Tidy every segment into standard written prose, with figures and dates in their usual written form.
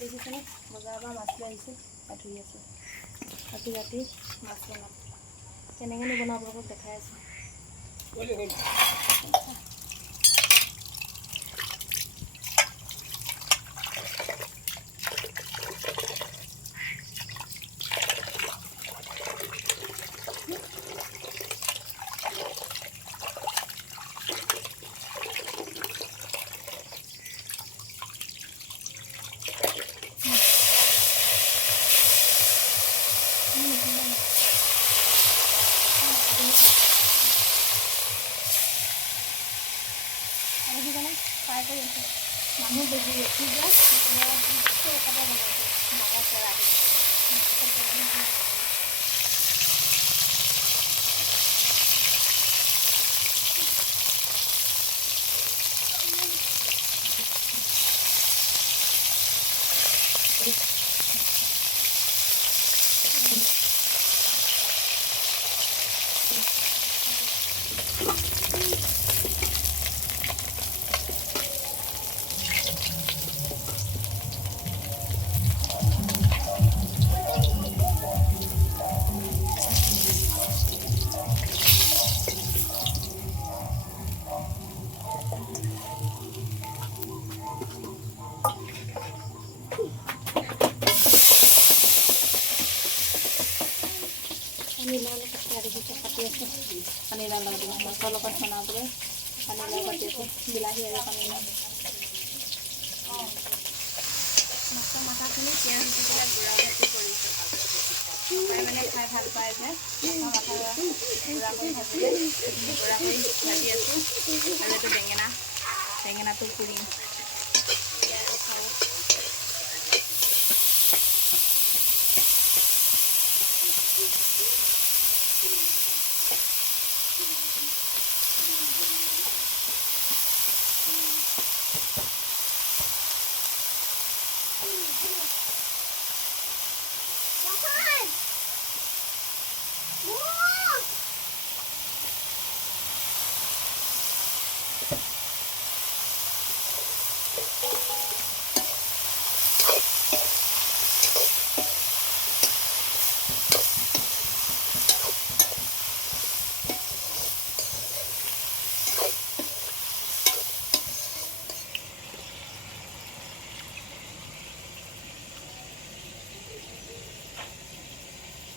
দেখিছেনে বজাৰৰ পৰা মাছ লৈ আহিছোঁ ধুই আছোঁ আজি ৰাতি মাছ বনাম কেনেকৈ বনাওঁ আপোনালোকক দেখাই আছোঁ ফ্ৰাই কৰি আছোঁ মানুহ বেছি বেছি যে একেবাৰে বনাইছোঁ ডাঙৰ কেৰাহীত পানীলাও কাটি আছোঁ পানীলাও লগত মাছৰ লগত বনাবলৈ পানীলাও কাটি আছোঁ বিলাহী আৰু পানীলাও মাছৰ মাথাখিনি পিঁয়াজ দি পেলাই গুড়া ভাজি কৰিছোঁ প্ৰায় মানে খাই ভাল পায় যে মাথা গুড়া কৰি ভাজিলে গুড়া কৰি ভাজি আছোঁ আৰু এইটো বেঙেনাটো পুৰিম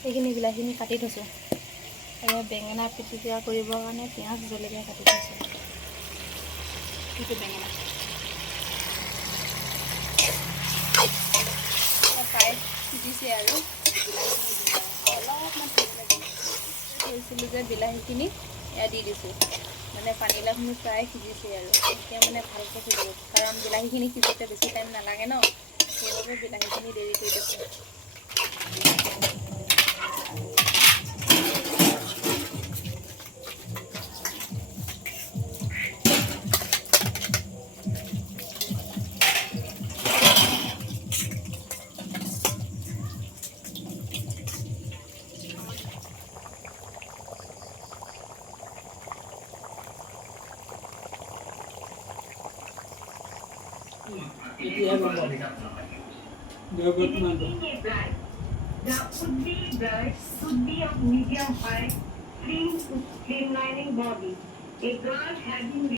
এইখিনি বিলাহীখিনি কাটি থৈছোঁ বেঙেনা পিটিকা কৰিবৰ কাৰণে পিঁয়াজ জলকীয়া কাটি থৈছোঁ সেইটো বেঙেনা প্ৰায় সিজিছে আৰু অলপমান থৈছিলোঁ যে বিলাহীখিনি এয়া দি দিছোঁ মানে পানীলাওখিনি প্ৰায় সিজিছে আৰু এতিয়া মানে ভালকৈ সিজিব কাৰণ বিলাহীখিনি সিজোতে বেছি টাইম নালাগে ন সেইবাবে বিলাহীখিনি দেৰি কৰি দিছোঁ The would-be brush should be of medium height, thin, streamlining body. A brush having